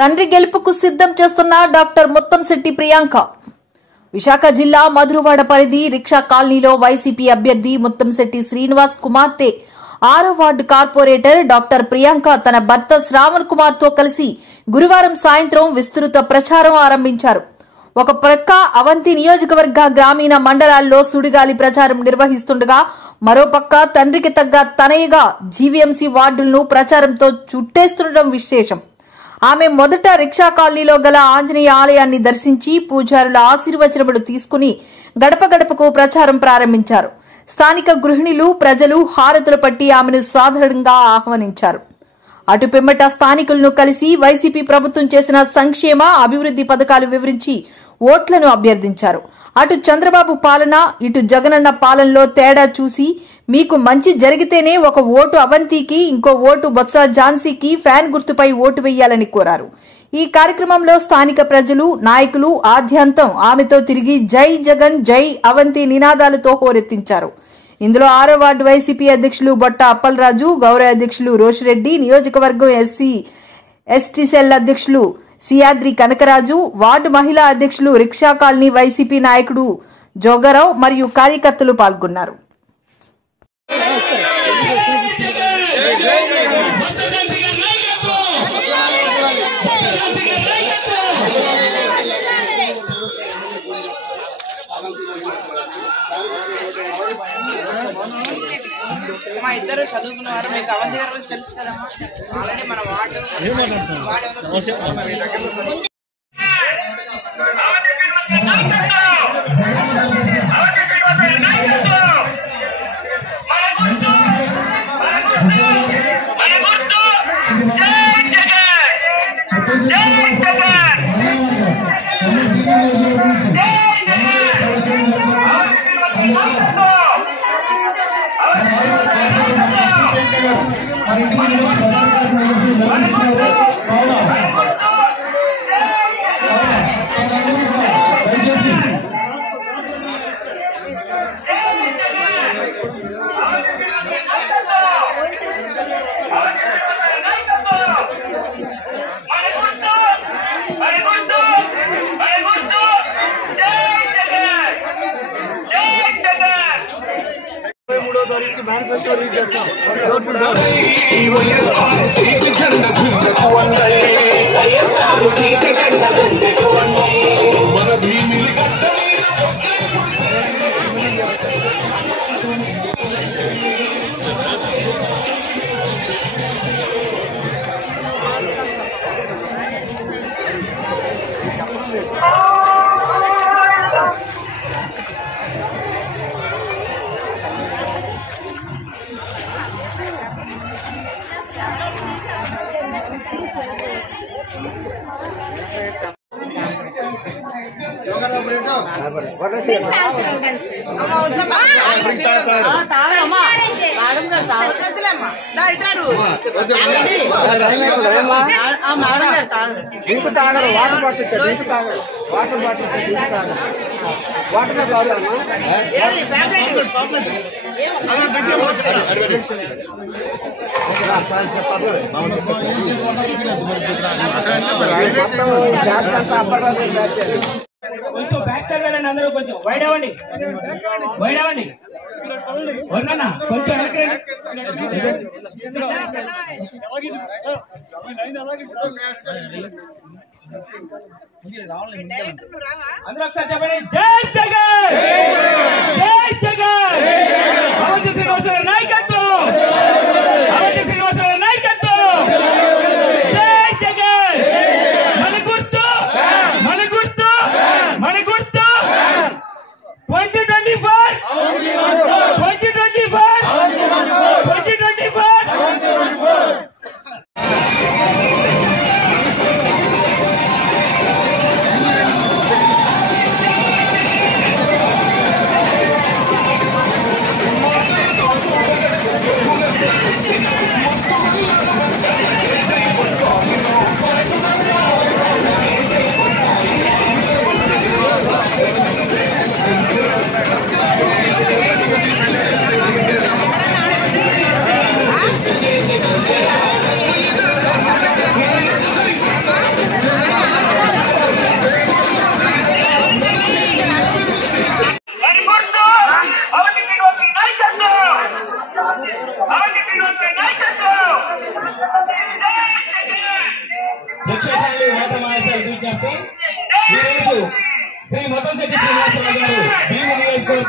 తండ్రి గెలుపుకు సిద్ధం చేస్తున్న డాక్టర్ ముత్తంశెట్టి ప్రియాంక. విశాఖ జిల్లా మధురవాడ పరిధి రిక్షా కాలనీలో వైసీపీ అభ్యర్థి ముత్తంశెట్టి శ్రీనివాస్ కుమార్తె 6వ వార్డు కార్పొరేటర్ డాక్టర్ ప్రియాంక తన భర్త శ్రావణ్ కుమార్ తో కలిసి గురువారం సాయంత్రం విస్తృత ప్రచారం ఆరంభించారు. ఒక ప్రక్క అవంతి నియోజకవర్గ గ్రామీణ మండలాల్లో సుడిగాలి ప్రచారం నిర్వహిస్తుండగా, మరోపక్క తండ్రికి తగ్గ తనయుగా జీవీఎంసీ వార్డులను ప్రచారంతో చుట్టేస్తుండడం విశేషం. ఆమె మొదట రిక్షా కాలనీలో గల ఆంజనేయ ఆలయాన్ని దర్శించి పూజారుల ఆశీర్వచనములు తీసుకుని గడప గడపకు ప్రచారం ప్రారంభించారు. స్థానిక గృహిణులు, ప్రజలు హారతులు పట్టి ఆమెను సాధారణంగా ఆహ్వానించారు. అటు పిమ్మట స్థానికులను కలిసి వైసీపీ ప్రభుత్వం చేసిన సంక్షేమ, అభివృద్ది పథకాలు వివరించి ఓట్లను అభ్యర్థించారు. అటు చంద్రబాబు పాలన, ఇటు జగనన్న పాలనలో తేడా చూసి మీకు మంచి జరిగితేనే ఒక ఓటు అవంతికి, ఇంకో ఓటు బొత్స ఝాన్సీకి ఫ్యాన్ గుర్తుపై ఓటు వేయాలని కోరారు. ఈ కార్యక్రమంలో స్థానిక ప్రజలు, నాయకులు ఆద్యంతం ఆమెతో తిరిగి జై జగన్, జై అవంతి నినాదాలతో హోరెత్తించారు. ఇందులో 6వ వార్డు వైసీపీ అధ్యక్షులు బొట్ట అప్పలరాజు, గౌరవ అధ్యక్షులు రోషిరెడ్డి, నియోజకవర్గం ఎస్సీ ఎస్టీ సెల్ అధ్యక్షులు సియాద్రి కనకరాజు, వార్డు మహిళా అధ్యక్షులు, రిక్షా కాలనీ వైసీపీ నాయకుడు జోగారావు మరియు కార్యకర్తలు పాల్గొన్నారు. మా ఇద్దరు చదువుకున్నవారు, మీకు అవంతి గారు తెలుసు కదమ్మా, ఆల్రెడీ మన వార్డు కొంచెం బ్యాక్ సైడ్ వెళ్ళండి, అందరూ కొంచెం వైడ్ అవ్వండి, వైడ్ అవ్వండి. కొంచెం అందరూ ఒకసారి చెప్పండి, జై జగన్, జై జగన్, అవంతి శ్రీనివాసరావు నాయకత్వం, అవంతి శ్రీనివాసరావు నాయకత్వం, జై జగన్. మన గుర్తు, మన గుర్తు, మన గుర్తు 2024, 2024, 2024.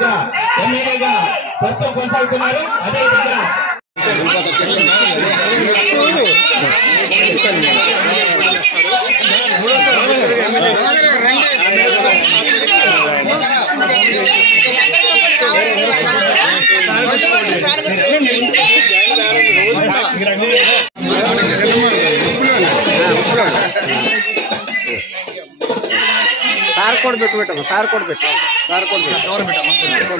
విధంగా ఎమ్మెల్యేగా ప్రస్తుతం కొనసాగుతున్నారు. అదేవిధంగా సార్ కూడా పెట్టు సార్ కూడా పెట్టు సార్ కూడా పెట్టు